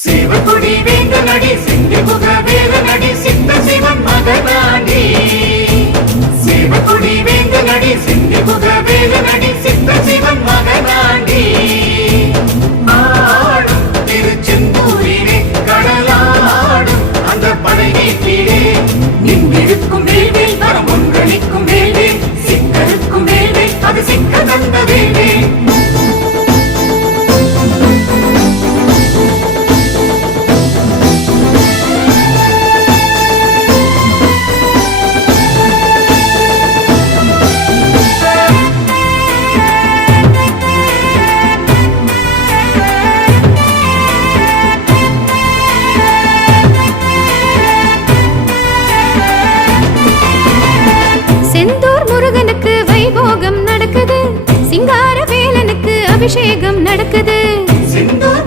சிவகுடி வேந்த நடி சிங்கமுக வேத நடி சித்த சிவன் மகனாண்டி. சிவகுடி வேந்த நடி சிங்கமுக வேத நடி சித்த சிவன் மகனாண்டி. ஆடும் திருச்செந்தூரிலே கடலாடும் அந்த படை நீட்டிலே நின்றிருக்கும் வேள்வே வரம் ஒன்றளிக்கும் வேள்வே சிக்கருக்கும் வேள்வே அது சிக்க தந்த வேள்வே. அபிஷேகம் நடக்குது.